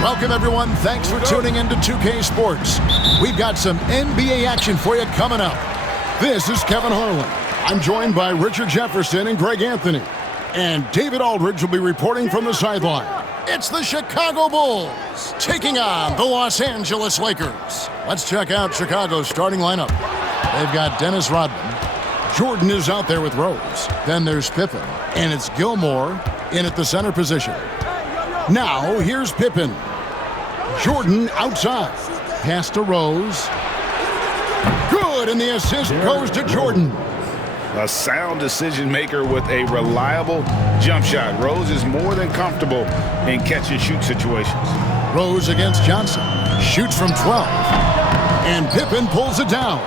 Welcome, everyone. Thanks for tuning into 2K Sports. We've got some NBA action for you coming up. This is Kevin Harlan. I'm joined by Richard Jefferson and Greg Anthony. And David Aldridge will be reporting from the sideline. It's the Chicago Bulls taking on the Los Angeles Lakers. Let's check out Chicago's starting lineup. They've got Dennis Rodman. Jordan is out there with Rose. Then there's Pippen. And it's Gilmore in at the center position. Now, here's Pippen. Jordan outside. Pass to Rose. Good, and the assist goes to Jordan. A sound decision maker with a reliable jump shot. Rose is more than comfortable in catch-and-shoot situations. Rose against Johnson. Shoots from 12. And Pippen pulls it down.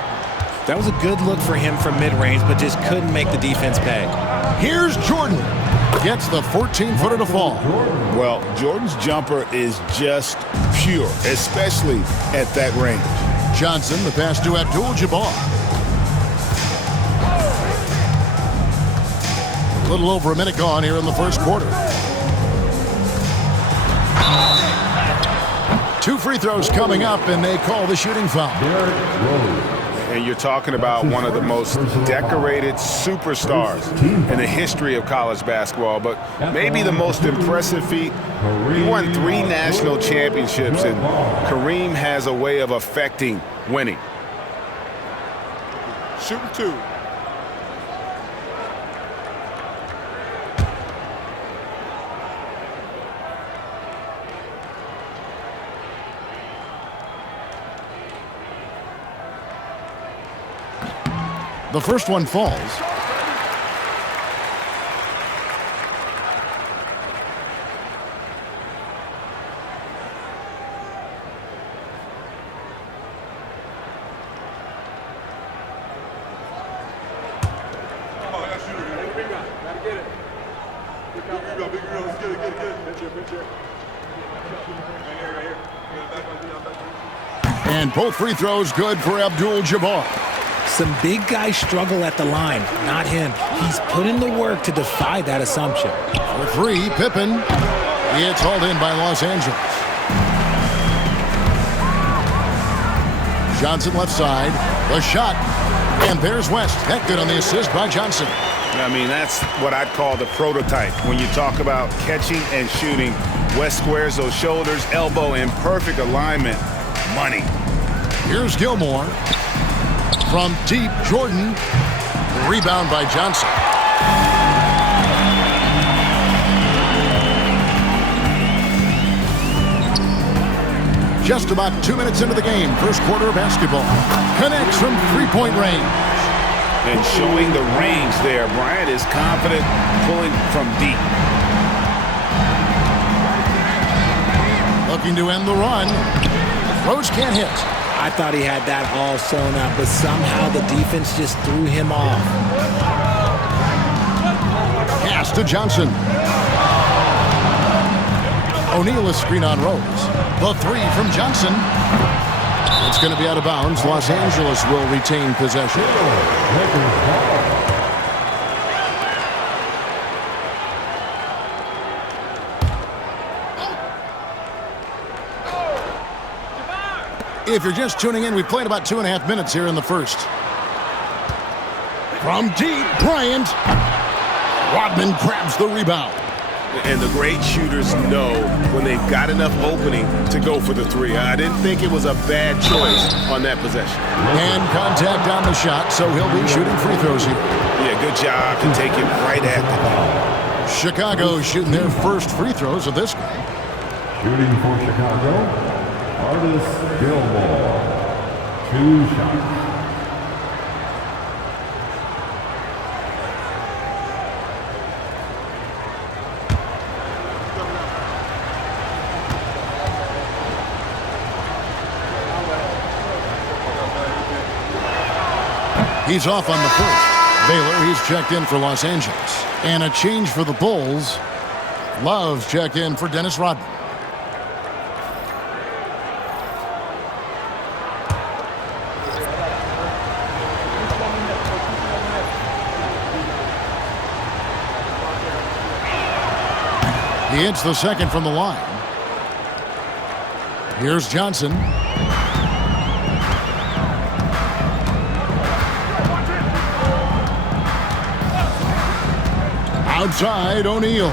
That was a good look for him from mid-range, but just couldn't make the defense pay. Here's Jordan. Gets the 14-footer to fall. Well, Jordan's jumper is just pure, especially at that range. Johnson, the pass to Abdul-Jabbar. A little over a minute gone here in the first quarter. 2 free throws coming up, and they call the shooting foul. And you're talking about one of the most decorated superstars in the history of college basketball, but maybe the most impressive feat. He won 3 national championships, and Kareem has a way of affecting winning. Shooting 2. The first one falls. And both free throws good for Abdul-Jabbar. Some big guys struggle at the line, not him. He's put in the work to defy that assumption. For 3, Pippen. It's hauled in by Los Angeles. Johnson left side. The shot. And there's West. That good on the assist by Johnson. I mean, that's what I'd call the prototype. When you talk about catching and shooting, West squares those shoulders, elbow in perfect alignment. Money. Here's Gilmore. From deep, Jordan. Rebound by Johnson. Just about 2 minutes into the game, first quarter of basketball. Connects from three-point range. And showing the range there. Bryant is confident pulling from deep. Looking to end the run. Rose can't hit. I thought he had that all sewn up, but somehow the defense just threw him off. Pass to Johnson. O'Neal is screen on Rose. The 3 from Johnson. It's going to be out of bounds. Los Angeles will retain possession. If you're just tuning in, we've played about 2.5 minutes here in the first. From deep, Bryant. Rodman grabs the rebound. And the great shooters know when they've got enough opening to go for the 3. I didn't think it was a bad choice on that possession. And contact on the shot, so he'll be shooting free throws here. Yeah, good job to take it right at the ball. Chicago shooting their first free throws of this game. Shooting for Chicago. Artis Gilmore, 2 shots. He's off on the first. Baylor, he's checked in for Los Angeles. And a change for the Bulls. Love's checked in for Dennis Rodman. He hits the second from the line. Here's Johnson. Outside, O'Neal.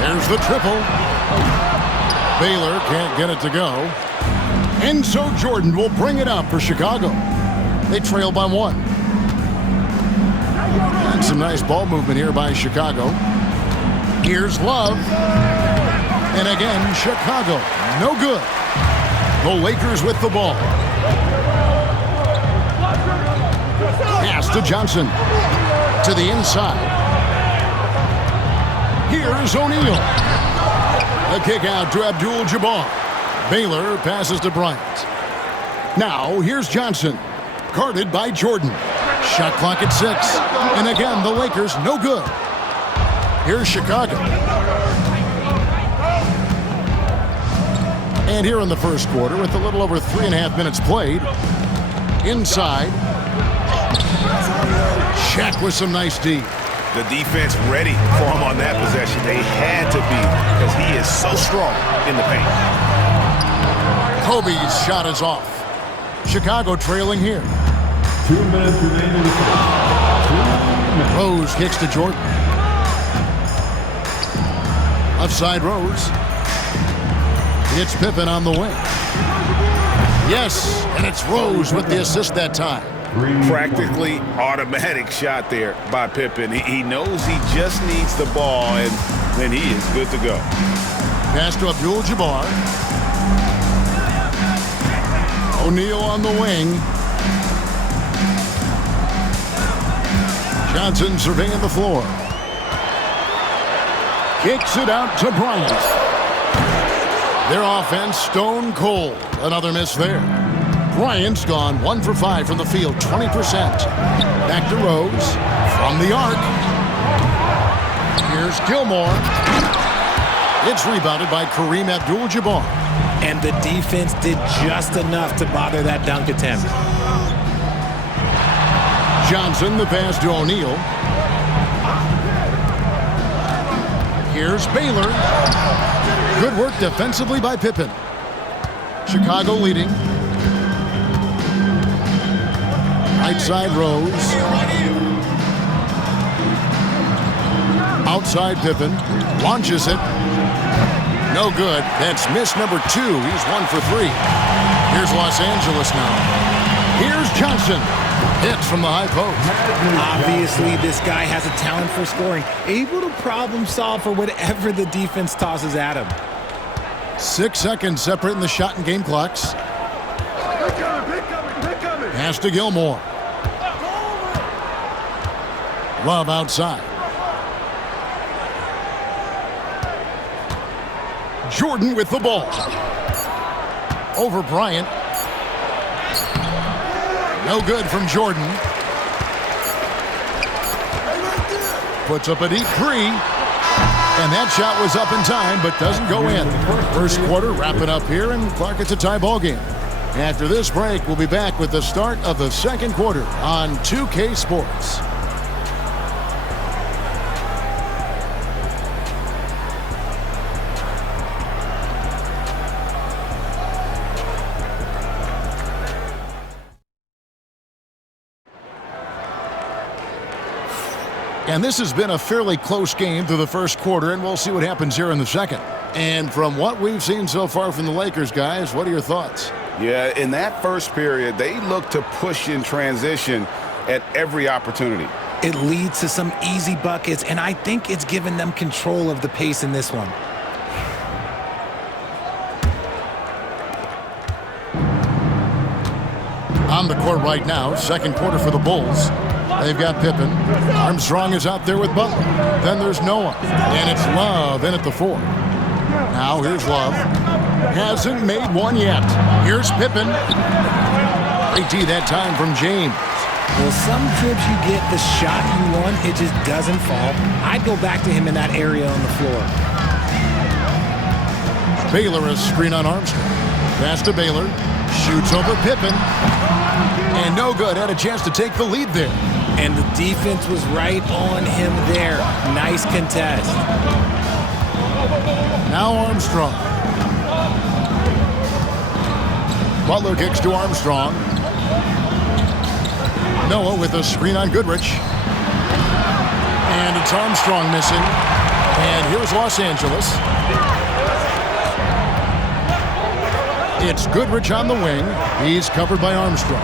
There's the triple. Baylor can't get it to go. And so Jordan will bring it up for Chicago. They trail by 1. And some nice ball movement here by Chicago. Here's Love. And again, Chicago. No good. The Lakers with the ball. Pass to Johnson. To the inside. Here's O'Neal. A kick out to Abdul-Jabbar. Baylor passes to Bryant. Now, here's Johnson. Guarded by Jordan. Shot clock at 6. And again, the Lakers no good. Here's Chicago. And here in the first quarter, with a little over 3.5 minutes played. Inside. Shaq with some nice D. The defense ready for him on that possession. They had to be because he is so strong in the paint. Kobe's shot is off. Chicago trailing here. 2 minutes remaining. Rose kicks to Jordan. Offside Rose. It's Pippen on the wing. Yes, and it's Rose with the assist that time. Practically automatic shot there by Pippen. He knows he just needs the ball, and then he is good to go. Pass to Abdul-Jabbar. O'Neal on the wing. Johnson surveying the floor. Kicks it out to Bryant. Their offense stone cold. Another miss there. Bryant's gone 1 for 5 from the field, 20%. Back to Rose from the arc. Here's Gilmore. It's rebounded by Kareem Abdul-Jabbar. And the defense did just enough to bother that dunk attempt. Johnson, the pass to O'Neal. Here's Baylor. Good work defensively by Pippen. Chicago leading. Right side Rose. Outside Pippen. Launches it. No good. That's miss number 2. He's 1 for 3. Here's Los Angeles now. Here's Johnson. Hits from the high post. Obviously, this guy has a talent for scoring. Able to problem solve for whatever the defense tosses at him. 6 seconds separating the shot and game clocks. Pass to Gilmore. Love outside. Jordan with the ball. Over Bryant. No good from Jordan. Puts up a deep 3. And that shot was up in time, but doesn't go in. First quarter wrapping up here, and Clark, it's a tie ball game. After this break, we'll be back with the start of the second quarter on 2K Sports. And this has been a fairly close game through the first quarter, and we'll see what happens here in the second. And from what we've seen so far from the Lakers, guys, what are your thoughts? Yeah, in that first period, they look to push in transition at every opportunity. It leads to some easy buckets, and I think it's given them control of the pace in this one. On the court right now, second quarter for the Bulls. They've got Pippen. Armstrong is out there with Butler. Then there's Noah. And it's Love in at the 4. Now here's Love. Hasn't made one yet. Here's Pippen. Great D that time from James. Well, some trips you get the shot you want, it just doesn't fall. I'd go back to him in that area on the floor. Baylor a screen on Armstrong. Pass to Baylor. Shoots over Pippen. And no good. Had a chance to take the lead there. And the defense was right on him there. Nice contest. Now Armstrong. Butler kicks to Armstrong. Noah with a screen on Goodrich. And it's Armstrong missing. And here's Los Angeles. It's Goodrich on the wing. He's covered by Armstrong.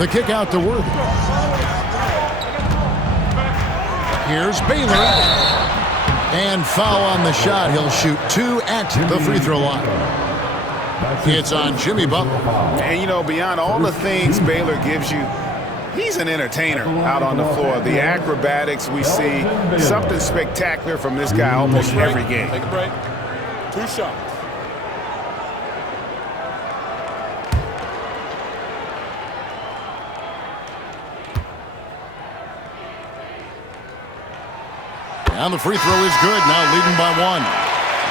The kick out to Worthy. Here's Baylor. And foul on the shot. He'll shoot 2 at the free throw line. It's on Jimmy Butler. And, you know, beyond all the things Baylor gives you, he's an entertainer out on the floor. The acrobatics we see, something spectacular from this guy almost every game. Take a break. 2 shots. And the free throw is good, now leading by 1.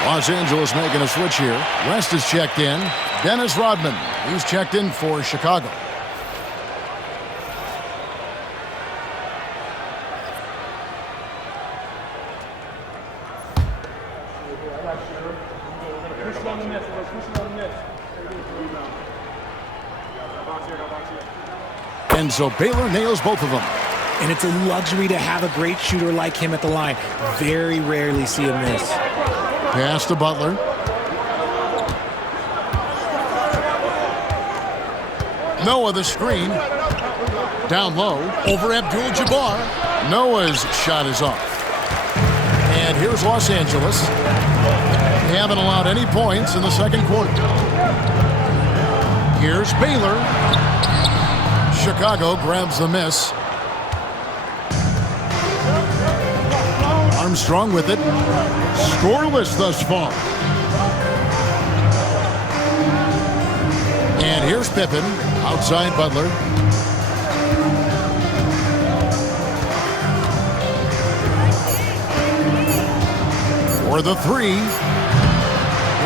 Los Angeles making a switch here. West is checked in. Dennis Rodman, he's checked in for Chicago. And so Baylor nails both of them. And it's a luxury to have a great shooter like him at the line. Very rarely see him miss. Pass to Butler. Noah the screen. Down low. Over Abdul-Jabbar. Noah's shot is off. And here's Los Angeles. They haven't allowed any points in the second quarter. Here's Baylor. Chicago grabs the miss. Armstrong with it. Scoreless thus far. And here's Pippen. Outside Butler. For the 3.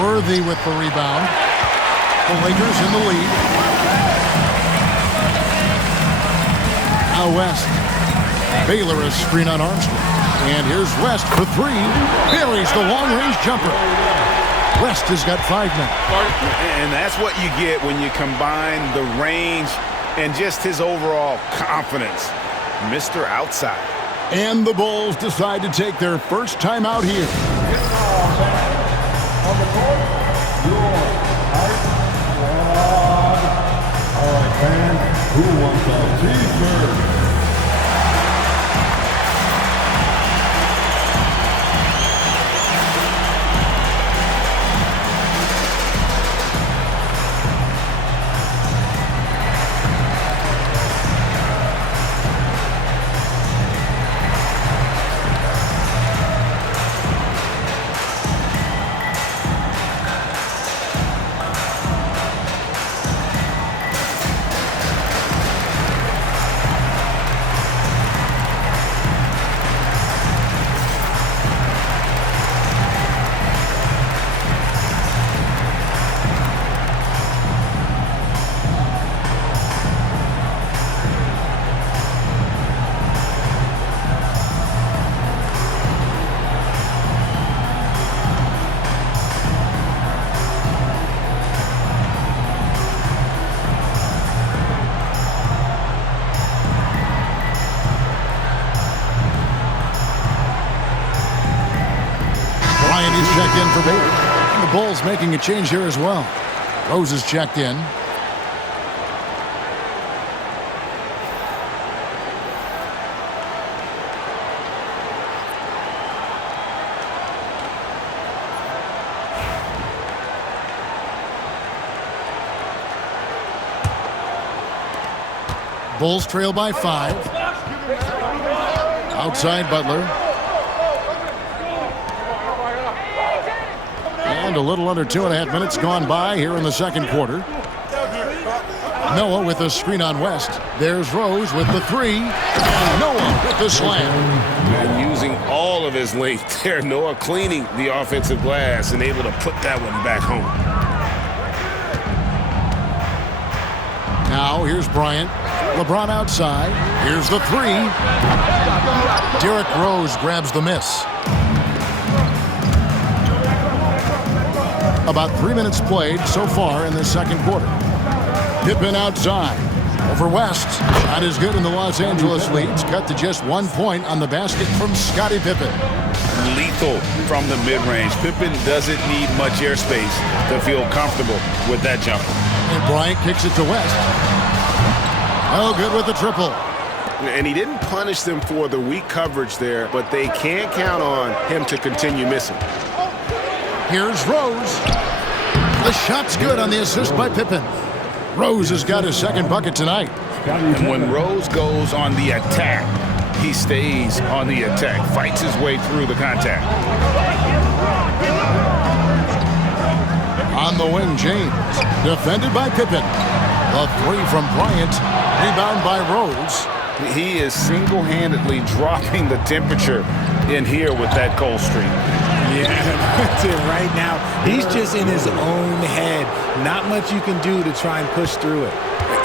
Worthy with the rebound. The Lakers in the lead. Now West. Baylor a screen on Armstrong. And here's West for 3. Buries the long-range jumper. West has got 5 now. And that's what you get when you combine the range and just his overall confidence. Mr. Outside. And the Bulls decide to take their first time out here. On the court, your height squad. All right, fans, who wants a t-shirt? Checked in for Baylor. And the Bulls making a change here as well. Rose is checked in. Bulls trail by 5. Outside Butler. And a little under 2.5 minutes gone by here in the second quarter. Noah with a screen on West. There's Rose with the 3. And Noah with the slam. And using all of his length there. Noah cleaning the offensive glass and able to put that one back home. Now here's Bryant. LeBron outside. Here's the three. Derrick Rose grabs the miss. About 3 minutes played so far in the second quarter. Pippen outside. Over West. Shot is good, and the Los Angeles leads cut to just 1 point on the basket from Scottie Pippen. Lethal from the mid-range. Pippen doesn't need much airspace to feel comfortable with that jumper. And Bryant kicks it to West. Oh, good with the triple. And he didn't punish them for the weak coverage there, but they can't count on him to continue missing. Here's Rose. The shot's good on the assist by Pippen. Rose has got his second bucket tonight. And when Rose goes on the attack, he stays on the attack, fights his way through the contact. On the wing, James. Defended by Pippen. A three from Bryant. Rebound by Rose. He is single-handedly dropping the temperature in here with that cold streak. Yeah, that's it right now. He's just in his own head. Not much you can do to try and push through it.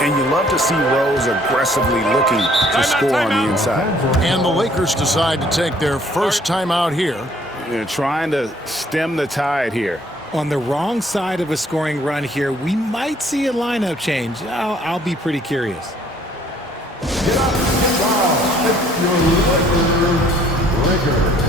And you love to see Rose aggressively looking to score on the inside. And the Lakers decide to take their first timeout here. They're trying to stem the tide here. On the wrong side of a scoring run here, we might see a lineup change. I'll be pretty curious. Get up, wow, it's your Lakers.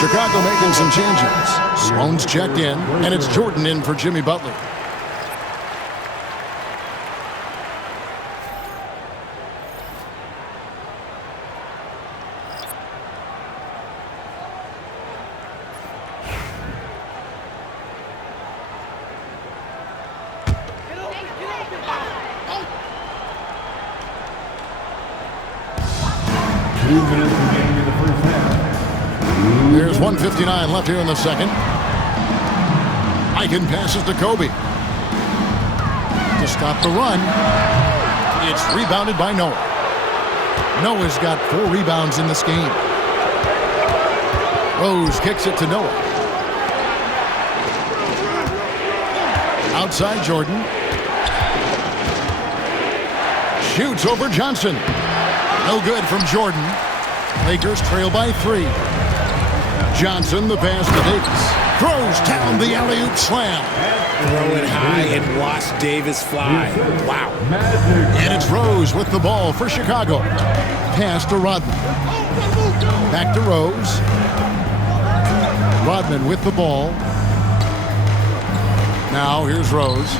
Chicago making some changes. Sloan's checked in, and it's Jordan in for Jimmy Butler. There's 1:59 left here in the second. Eichen passes to Kobe. To stop the run. It's rebounded by Noah. Noah's got 4 rebounds in this game. Rose kicks it to Noah. Outside Jordan. Shoots over Johnson. No good from Jordan. Lakers trail by 3. Johnson, the pass to Davis. Throws down the alley-oop slam. Throw it high and watch Davis fly. Wow. And it's Rose with the ball for Chicago. Pass to Rodman. Back to Rose. Rodman with the ball. Now here's Rose.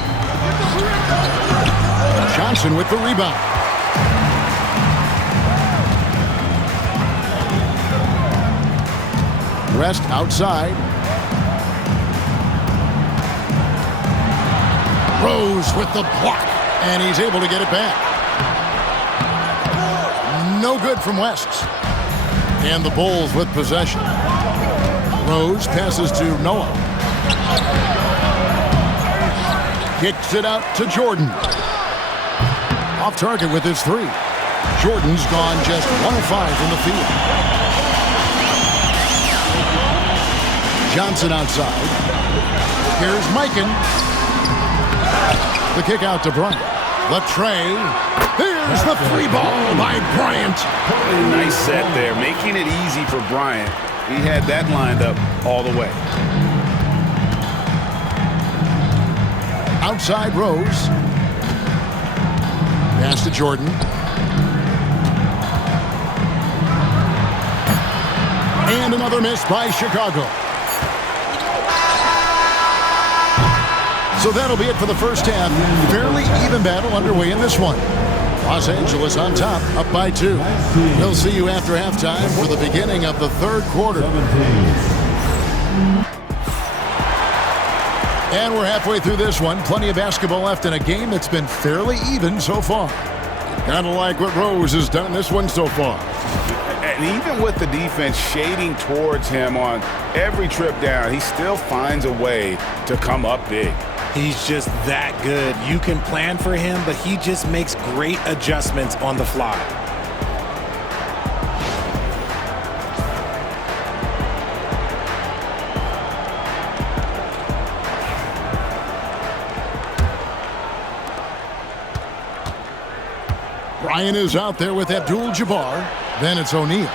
Johnson with the rebound. West outside. Rose with the block, and he's able to get it back. No good from West. And the Bulls with possession. Rose passes to Noah. Kicks it out to Jordan. Off target with his 3. Jordan's gone just 1 of 5 from the field. Johnson outside. Here's Mikan. The kick out to Bryant. Latrey. There's the free ball by Bryant. Nice set there, making it easy for Bryant. He had that lined up all the way. Outside Rose. Pass to Jordan. And another miss by Chicago. So that'll be it for the first half. Fairly even battle underway in this one. Los Angeles on top, up by 2. We'll see you after halftime for the beginning of the third quarter. And we're halfway through this one. Plenty of basketball left in a game that's been fairly even so far. Kind of like what Rose has done in this one so far. And even with the defense shading towards him on every trip down, he still finds a way to come up big. He's just that good. You can plan for him, but he just makes great adjustments on the fly. Bryant is out there with Abdul-Jabbar. Then it's O'Neal.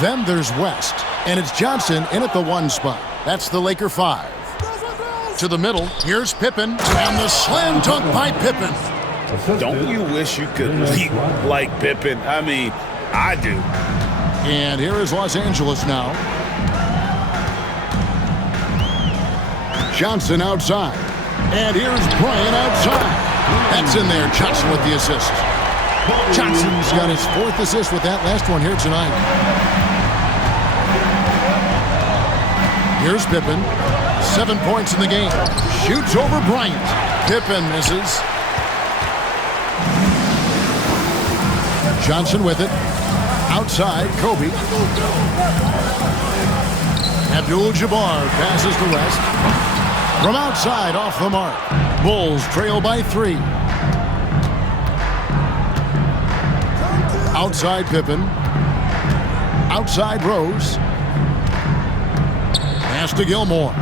Then there's West. And it's Johnson in at the 1 spot. That's the Laker 5. To the middle, here's Pippen, and the slam dunk by Pippen. Don't you wish you could leap like Pippen? I mean, I do. And here is Los Angeles now. Johnson outside. And here's Bryant outside. That's in there. Johnson with the assist. Johnson's got his 4th assist with that last one here tonight. Here's Pippen. 7 points in the game. Shoots over Bryant. Pippen misses. Johnson with it. Outside, Kobe. Abdul-Jabbar passes to West. From outside, off the mark. Bulls trail by 3. Outside Pippen. Outside Rose. Pass to Gilmore.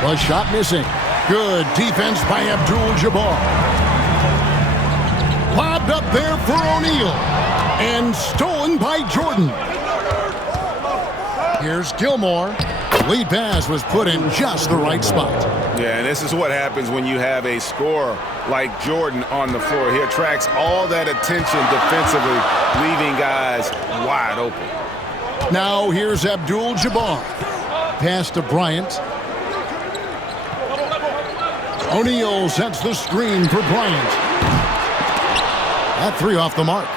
The shot missing. Good defense by Abdul-Jabbar. Lobbed up there for O'Neal. And stolen by Jordan. Here's Gilmore. Lead pass was put in just the right spot. Yeah, and this is what happens when you have a scorer like Jordan on the floor. He attracts all that attention defensively, leaving guys wide open. Now here's Abdul-Jabbar. Pass to Bryant. O'Neal sets the screen for Bryant. That 3 off the mark.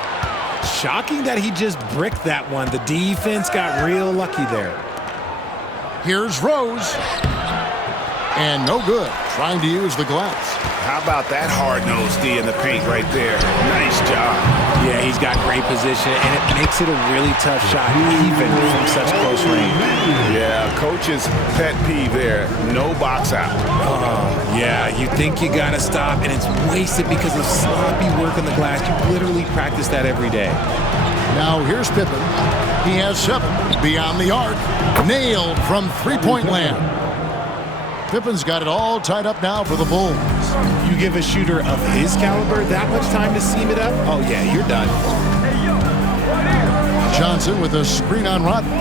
Shocking that he just bricked that one. The defense got real lucky there. Here's Rose. And no good. Trying to use the glass. How about that hard-nosed D in the paint right there? Nice job. Yeah, he's got great position, and it makes it a really tough shot, even from such close range. Yeah, coach's pet peeve there. No box out. Yeah, you think you got to stop, and it's wasted because of sloppy work on the glass. You literally practice that every day. Now here's Pippen. He has 7 beyond the arc. Nailed from 3-point land. Pippen's got it all tied up now for the Bulls. You give a shooter of his caliber that much time to seam it up? Oh, yeah, you're done. Johnson with a screen on Rodman.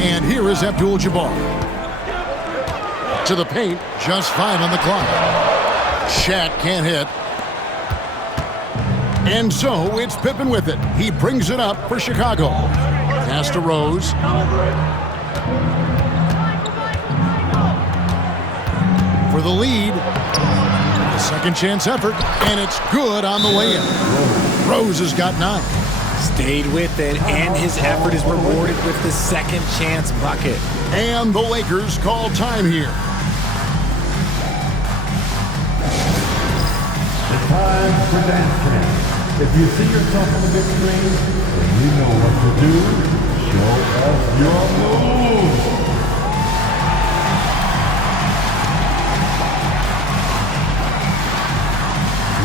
And here is Abdul-Jabbar. To the paint, just 5 on the clock. Shaq can't hit. And so it's Pippen with it. He brings it up for Chicago. Pass to Rose. For the lead. A second chance effort. And it's good on the way in. Rose has got 9. Stayed with it, and his effort is rewarded with the second chance bucket. And the Lakers call time here. It's time for dance camp. If you see yourself on the big screen, then you know what to do. Show us your moves.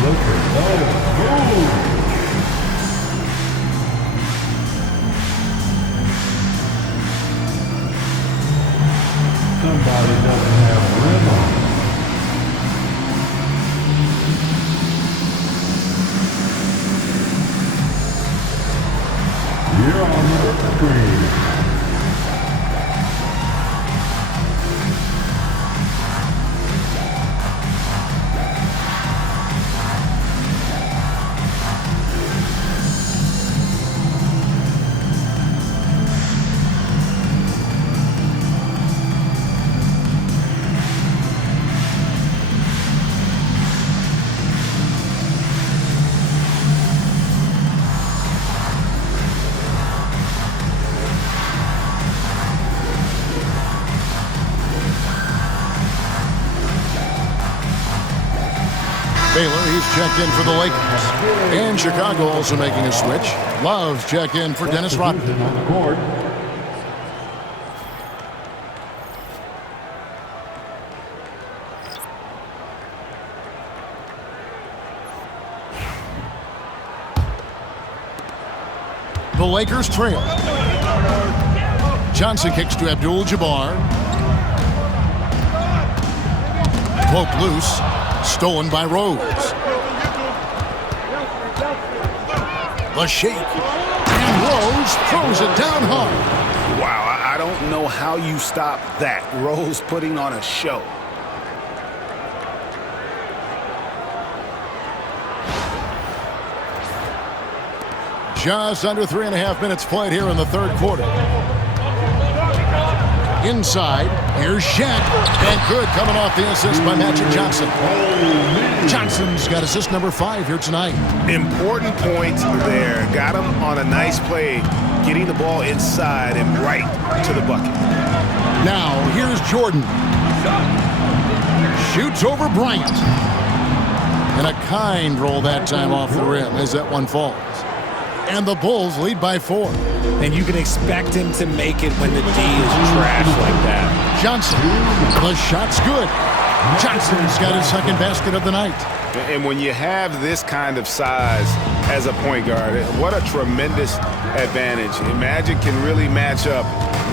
Look at those moves. Somebody doesn't have rim on. He's checked in for the Lakers. And Chicago also making a switch. Love's checked in for Dennis Rodman. On the court. The Lakers trail. Johnson kicks to Abdul-Jabbar. Poked loose. Stolen by Rose. The shake. And Rose throws it down hard. Wow, I don't know how you stop that. Rose putting on a show. Just under 3.5 minutes played here in the third quarter. Inside, here's Shaq. And good coming off the assist by Magic Johnson. Johnson's got assist number 5 here tonight. Important point there. Got him on a nice play, getting the ball inside and right to the bucket. Now, here's Jordan. Shoots over Bryant. And a kind roll that time off the rim as that one falls. And the Bulls lead by 4. And you can expect him to make it when the D is trash like that. Johnson, the shot's good. Johnson's got his second basket of the night. And when you have this kind of size as a point guard, what a tremendous advantage. And Magic can really match up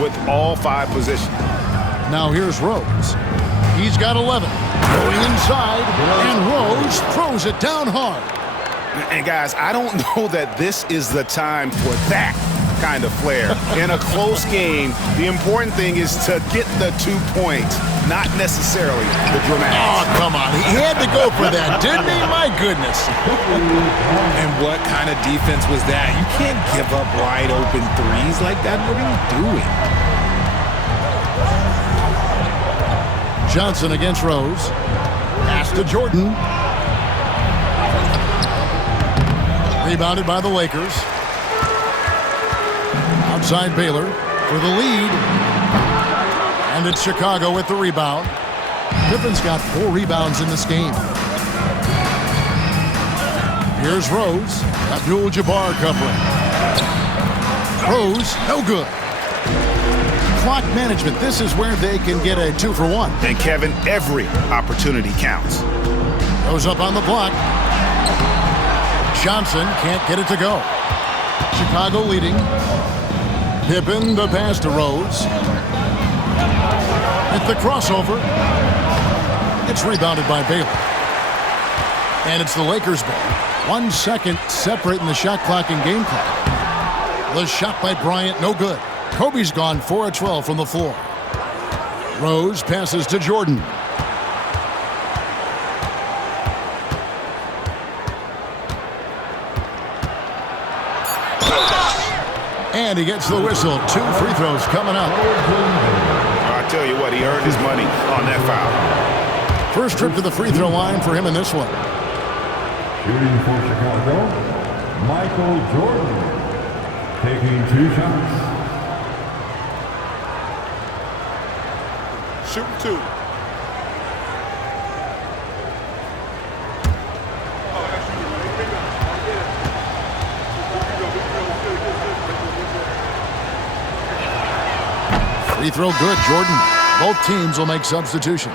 with all 5 positions. Now here's Rose. He's got 11. Going inside, and Rose throws it down hard. And guys, I don't know that this is the time for that kind of flair. In a close game, the important thing is to get the 2 points, not necessarily the dramatics. Oh, come on. He had to go for that, didn't he? My goodness. And what kind of defense was that? You can't give up wide open threes like that. What are you doing? Johnson against Rose. Pass to Jordan. Rebounded by the Lakers. Outside Baylor for the lead. And it's Chicago with the rebound. Pippen's got 4 rebounds in this game. Here's Rose. Abdul-Jabbar covering. Rose, no good. Clock management. This is where they can get a 2-for-1. And Kevin, every opportunity counts. Goes up on the block. Johnson can't get it to go. Chicago leading. Pippen, the pass to Rose. At the crossover. It's rebounded by Baylor. And it's the Lakers ball. 1 second separating the shot clock and game clock. The shot by Bryant, no good. Kobe's gone 4 of 12 from the floor. Rose passes to Jordan. And he gets the whistle. 2 free throws coming up. I tell you what, he earned his money on that foul. First trip to the free throw line for him in this one. Shooting for Chicago, Michael Jordan. Taking 2 shots. Shooting 2. Free throw good, Jordan. Both teams will make substitutions.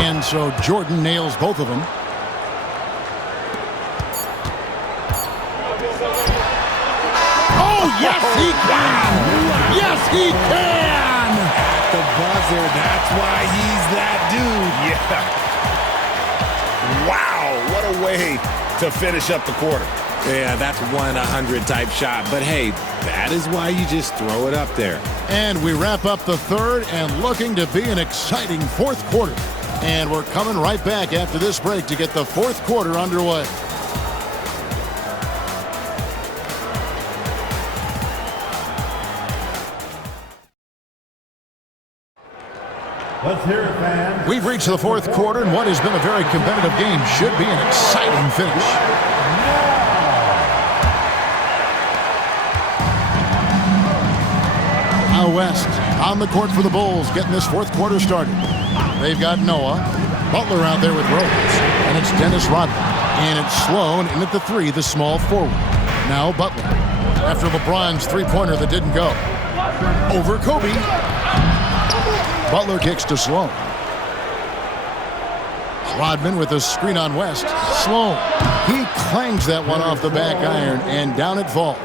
And so Jordan nails both of them. Yes, he can! Yes, he can! At the buzzer, that's why he's that dude. Yeah. Wow, what a way to finish up the quarter. Yeah, that's 1-100 type shot. But hey, that is why you just throw it up there. And we wrap up the third and looking to be an exciting fourth quarter. And we're coming right back after this break to get the fourth quarter underway. Let's hear it, fans. We've reached the fourth quarter, and what has been a very competitive game should be an exciting finish. Now West on the court for the Bulls, getting this fourth quarter started. They've got Noah, Butler out there with Rose, and it's Dennis Rodman. And it's Sloan in at the three, the small forward. Now Butler, after LeBron's three-pointer that didn't go. Over Kobe. Butler kicks to Sloan. Rodman with a screen on West. Sloan, he clangs that one off the back iron, and down it falls.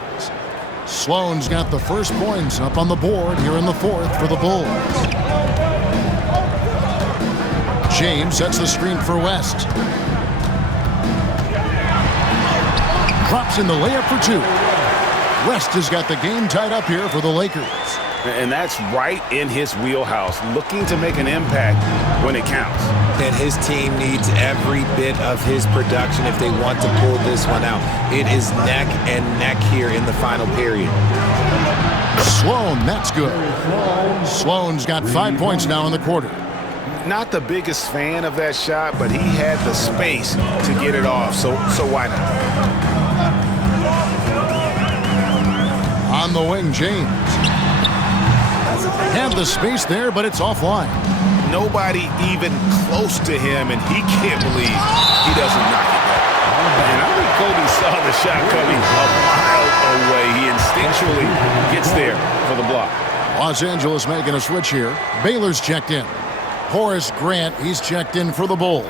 Sloan's got the first points up on the board here in the fourth for the Bulls. James sets the screen for West. Drops in the layup for two. West has got the game tied up here for the Lakers. And that's right in his wheelhouse, looking to make an impact when it counts. And his team needs every bit of his production if they want to pull this one out. It is neck and neck here in the final period. Sloan, that's good. Sloan's got 5 points now in the quarter. Not the biggest fan of that shot, but he had the space to get it off, so why not? On the wing, James. Had the space there, but it's offline. Nobody even close to him, and he can't believe he doesn't knock it down. And I think Kobe saw the shot coming a mile away. He instinctually gets there for the block. Los Angeles making a switch here. Baylor's checked in. Horace Grant, he's checked in for the Bulls.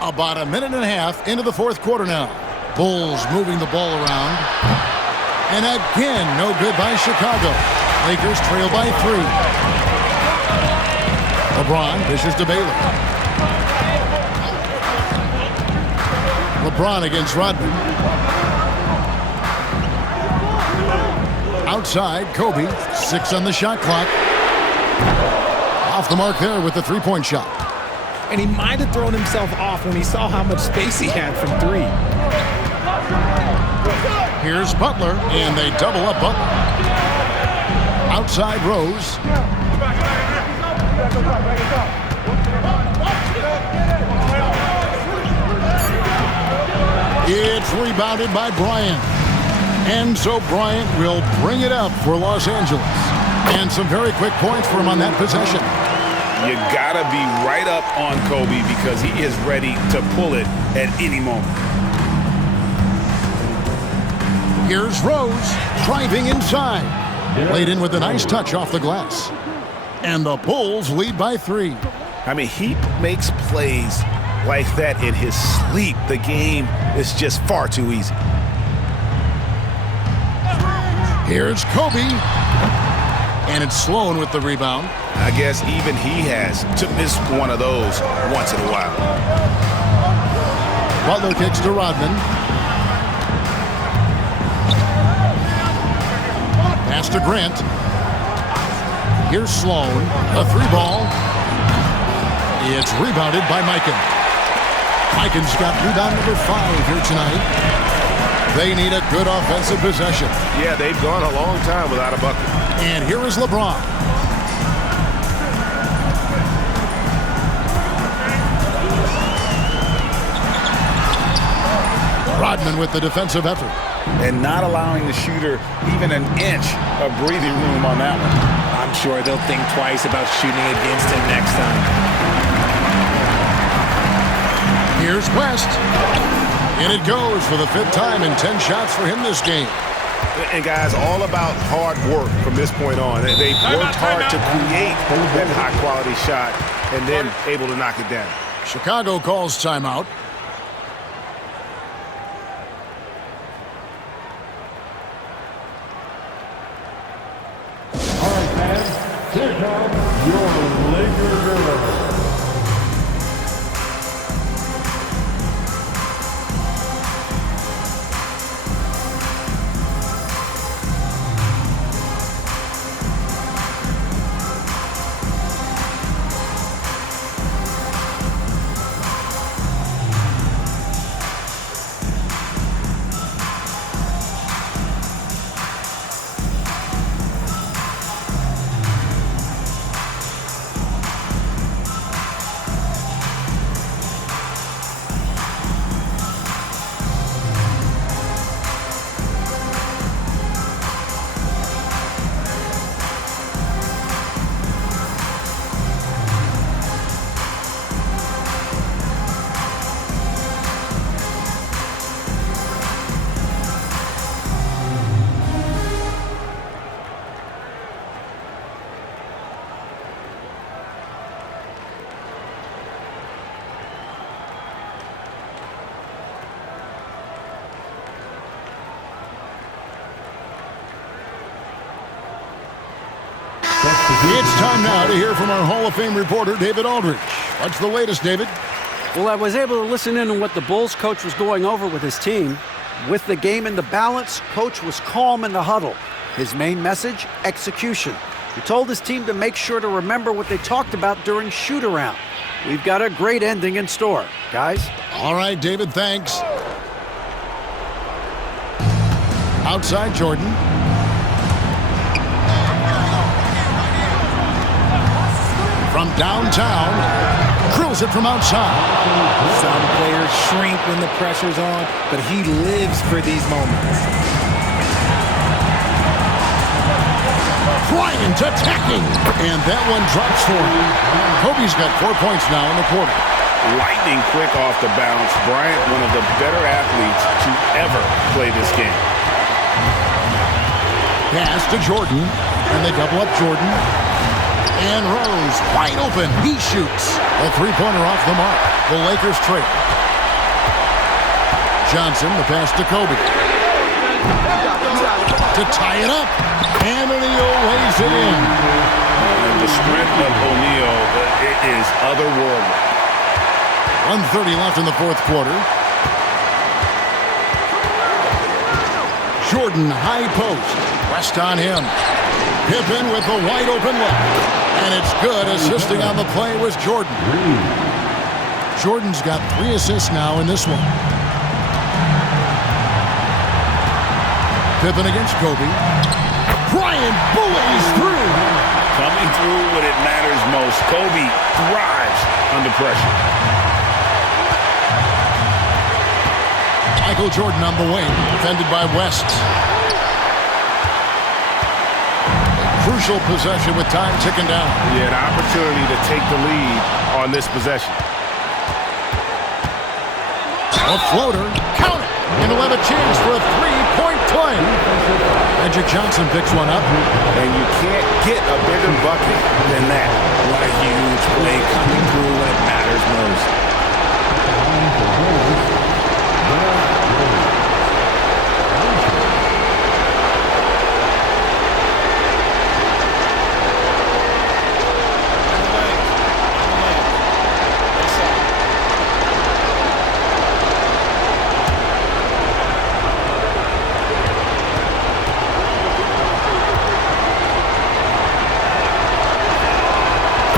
About a minute and a half into the fourth quarter now. Bulls moving the ball around. And again, no good by Chicago. Lakers trail by 3. LeBron dishes to Baylor. LeBron against Rodman. Outside, Kobe. 6 on the shot clock. Off the mark there with the three-point shot. And he might have thrown himself off when he saw how much space he had from 3. Here's Butler, and they double up Butler. Outside Rose. It's rebounded by Bryant. And so Bryant will bring it up for Los Angeles. And some very quick points for him on that possession. You gotta be right up on Kobe because he is ready to pull it at any moment. Here's Rose driving inside. Laid in with a nice touch off the glass. And the Bulls lead by 3. I mean, he makes plays like that in his sleep. The game is just far too easy. Here's Kobe. And it's Sloan with the rebound. I guess even he has to miss one of those once in a while. Butler kicks to Rodman. Pass to Grant. Here's Sloan. A 3-ball. It's rebounded by Mikan. Mikan's got rebound number 5 here tonight. They need a good offensive possession. Yeah, they've gone a long time without a bucket. And here is LeBron. Rodman with the defensive effort. And not allowing the shooter even an inch of breathing room on that one. I'm sure they'll think twice about shooting against him next time. Here's West. And it goes for the 5th time in 10 shots for him this game. And guys, all about hard work from this point on. They've worked hard to create that high-quality shot and then able to knock it down. Chicago calls timeout. All right, fans, here comes your Lakers girls. It's time now to hear from our Hall of Fame reporter, David Aldridge. What's the latest, David? Well, I was able to listen in on what the Bulls coach was going over with his team. With the game in the balance, coach was calm in the huddle. His main message, execution. He told his team to make sure to remember what they talked about during shoot-around. We've got a great ending in store, guys. All right, David, thanks. Outside Jordan. From downtown, drills it from outside. Some players shrink when the pressure's on, but he lives for these moments. Bryant attacking, and that one drops for him. Kobe's got 4 points now in the quarter. Lightning quick off the bounce. Bryant, one of the better athletes to ever play this game. Pass to Jordan, and they double up Jordan. And Rose, wide open, he shoots. A three-pointer off the mark. The Lakers trail. Johnson, the pass to Kobe. To tie it up. And O'Neal lays it in. And the strength of O'Neal, it is otherworldly. 1:30 left in the fourth quarter. Jordan, high post. Rest on him. Pippen with the wide open look. And it's good. Assisting on the play was Jordan. Jordan's got 3 assists now in this one. Pippen against Kobe. Bryant buoys through. Coming through when it matters most. Kobe thrives under pressure. Michael Jordan on the wing, defended by West. Crucial possession with time ticking down. He had an opportunity to take the lead on this possession. A floater, count it, and he'll have a chance for a three-point play. Magic Johnson picks one up. And you can't get a bigger bucket than that. What a huge play coming through when it matters most.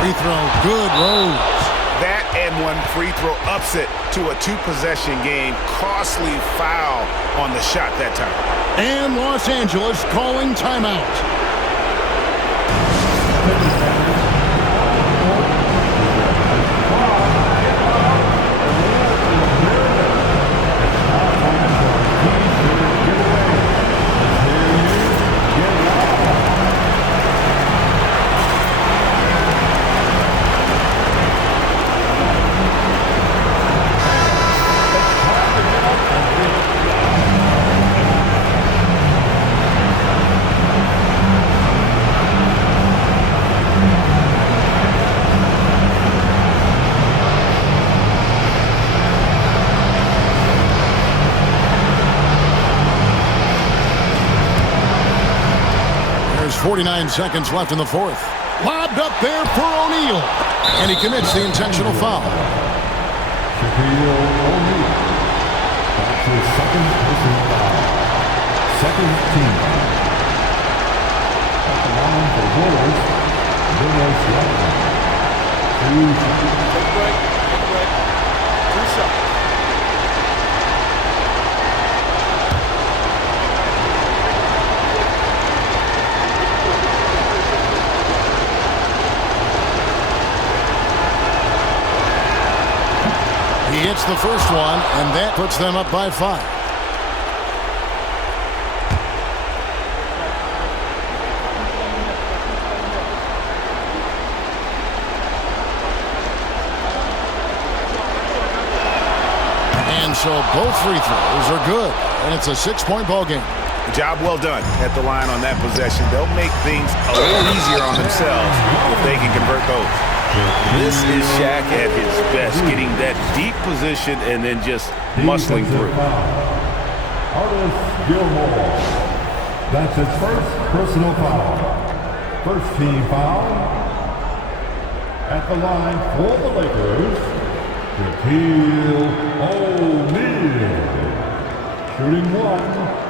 Free throw, good Rose. That and one free throw ups it to a 2-possession game. Costly foul on the shot that time. And Los Angeles calling timeout. There's 49 seconds left in the fourth. Lobbed up there for O'Neal. And he commits the intentional foul. Shaquille O'Neal. That's his second personal foul. Second team. At the line for Bulls, Dennis Rodman. 2 shots. Take a break. 2 shots. He hits the first one, and that puts them up by 5. And so both free throws are good, and it's a 6-point ball game. Job well done at the line on that possession. They'll make things a little easier on themselves if they can convert those. This is Shaq at his best, getting that deep position and then just muscling through. Artis Gilmore. That's his first personal foul. First team foul. At the line for the Lakers, Shaquille O'Neal. Shooting one.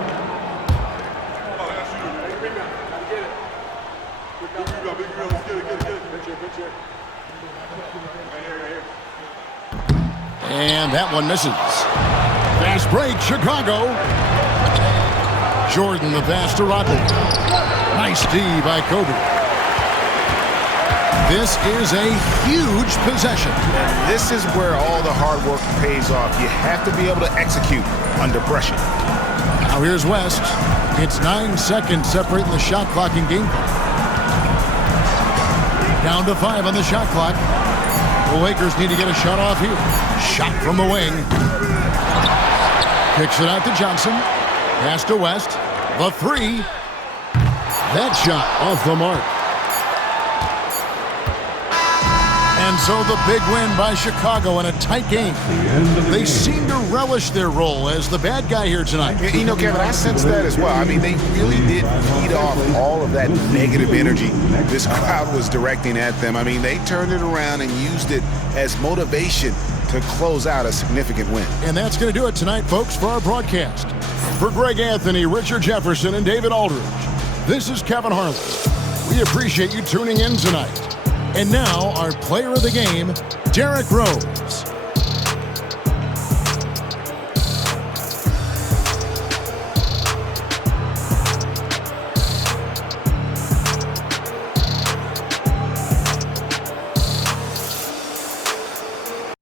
And that one misses. Fast break, Chicago. Jordan the pass to Rodney. Nice D by Kobe. This is a huge possession. And this is where all the hard work pays off. You have to be able to execute under pressure. Now here's West. It's 9 seconds separating the shot clock and game clock. Down to 5 on the shot clock. The Lakers need to get a shot off here. Shot from the wing. Kicks it out to Johnson. Pass to West. The 3. That shot off the mark. And so the big win by Chicago in a tight game. They seem to relish their role as the bad guy here tonight. You know, Kevin, I sense that as well. I mean, they really did feed off all of that negative energy this crowd was directing at them. I mean, they turned it around and used it as motivation to close out a significant win. And that's going to do it tonight, folks, for our broadcast. For Greg Anthony, Richard Jefferson, and David Aldridge, this is Kevin Harlan. We appreciate you tuning in tonight. And now, our player of the game, Derrick Rose.